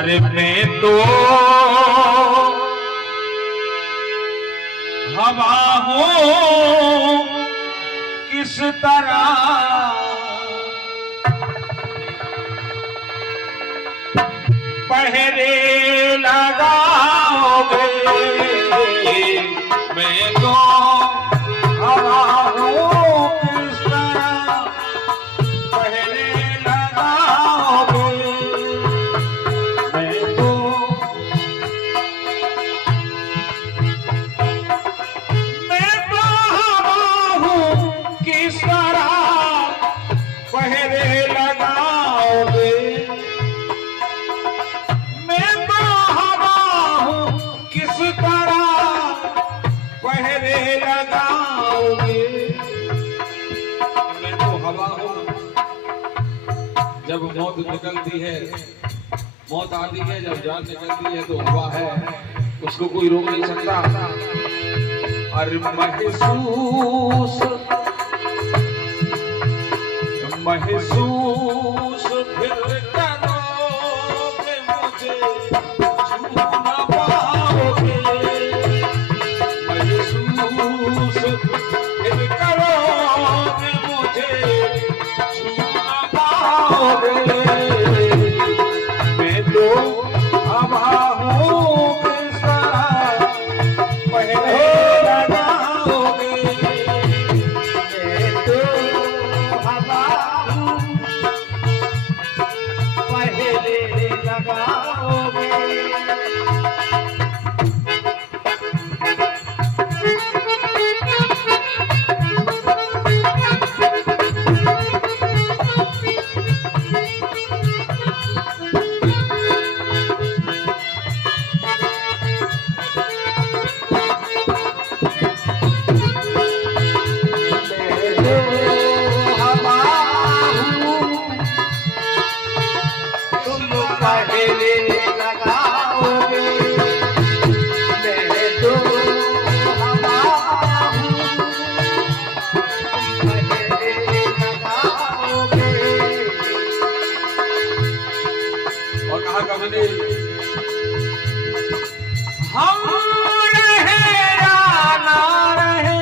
अरे मैं तो हवा हूँ किस तरह पहरे लगाओगे। मैं तो हवा हूँ किस तरह पहरे लगाओगे। मैं तो हवा हूँ किस तरह पहरे लगाओगे। किस तरह पहरे लगाओगे। मैं तो हवा हूँ, जब मौत निकलती है, मौत आती है, जब जान निकलती है तो हवा है, उसको कोई रोक नहीं सकता। और महसूस फिर करोगे मुझे मैं तो हवा हूँ किस तरह पहरे लगाओगे। मैं तो हवा हूँ पहरे लगाओगे। हम रहे या ना रहे,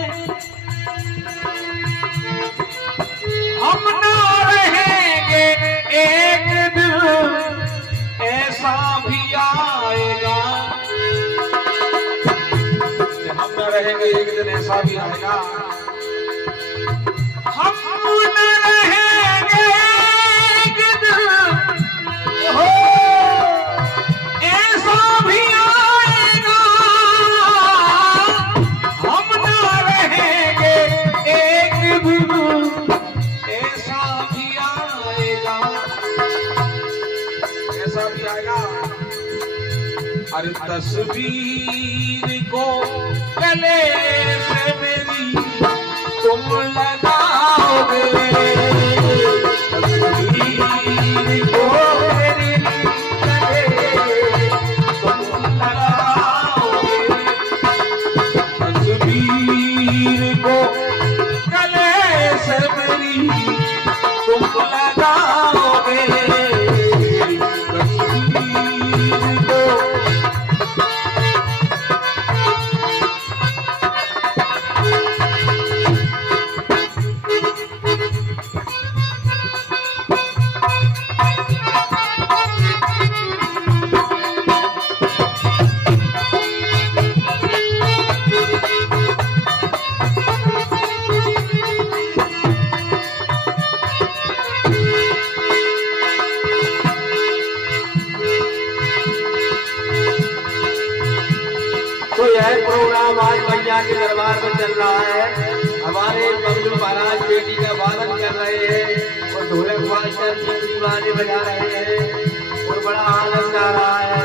हम ना रहेंगे एक दिन ऐसा भी आएगा। हम ना रहेंगे एक दिन ऐसा भी आएगा। हम न रहेंगे एक दिन हो ऐसा भी आएगा। हम न रहेंगे एक दिन ऐसा भी आएगा। ऐसा भी आएगा। अरे तस्वीर को गले से मेरी तुम लगाओगे। तस्वीर को मेरी गले तुम लगाओगे। तस्वीर को गले से मेरी तुम लगाओगे। तस्वीर को तो यह प्रोग्राम आज मैया के दरबार में चल रहा है। हमारे बबलू महाराज बेटी का वादन कर रहे हैं और ढोलक मास्टर बीड़ी बाजे बजा रहे हैं और बड़ा आनंद आ रहा है।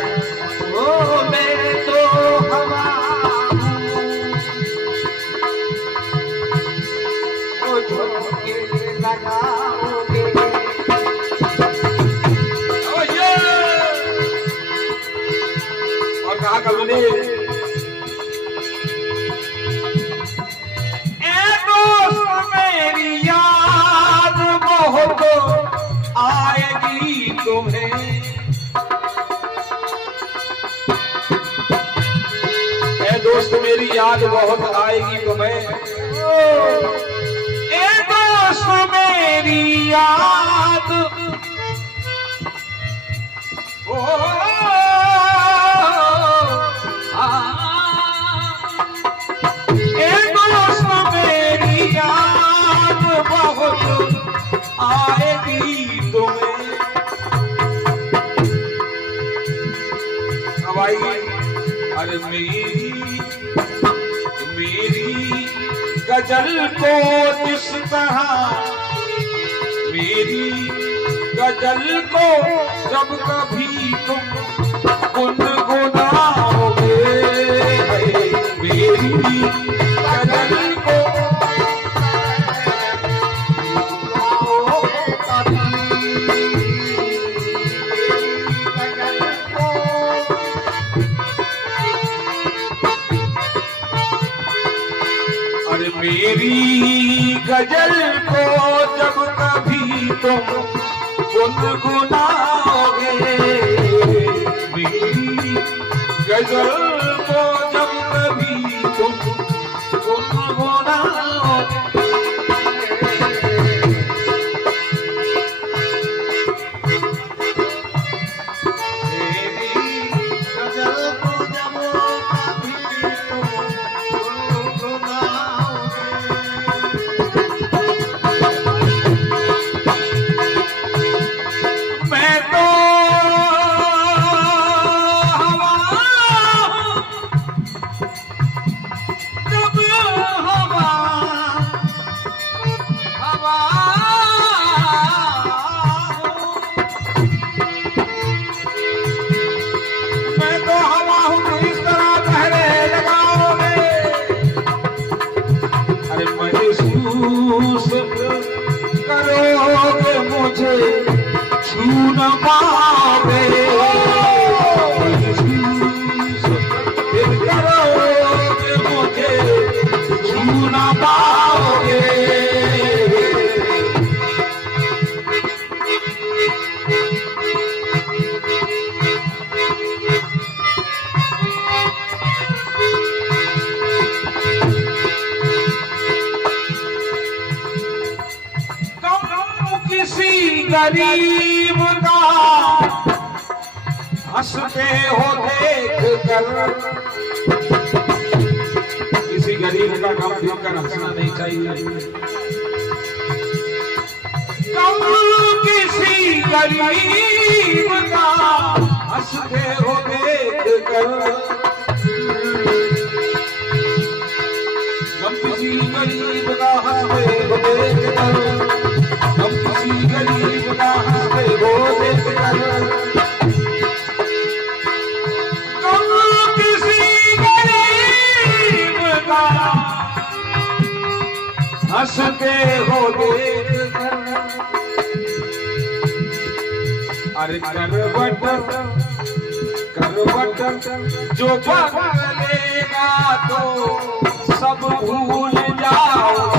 ओ मैं तो हवा हूँ, झोंके लगाओगे। और कहा कबले मेरी याद बहुत आएगी तुम्हें। याद बहुत आएगी तुम्हें। ए दोस्त मेरी याद ए दोस्त मेरी याद बहुत आएगी तुम्हें। अब आई, अरे मेरी गजल को जिस तरह, मेरी गजल को जब कभी तुम गुनगुनाओगे, मेरी गजल को अरे मेरी गजल को जब कभी तुम गुनगुनाओगे, मेरी गजल को जब कभी तुम गुनगुनाओगे। करोगे मुझे छू न पाओगे, करोगे मुझे छू न पाओगे। किसी गरीब का हंसते हो देख कर, किसी गरीब का गम देखकर हंसना नहीं चाहिए। तुम किसी गरीब का हंसते हो देख कर, गम किसी गरीब का हंसते हो देख कर, हम किसी गरीब का हंसते हो देख कर, तुम किसी गरीब का हंसते हो देख कर। अरे करवट जो बदलेगा तो सब भूल जाओ,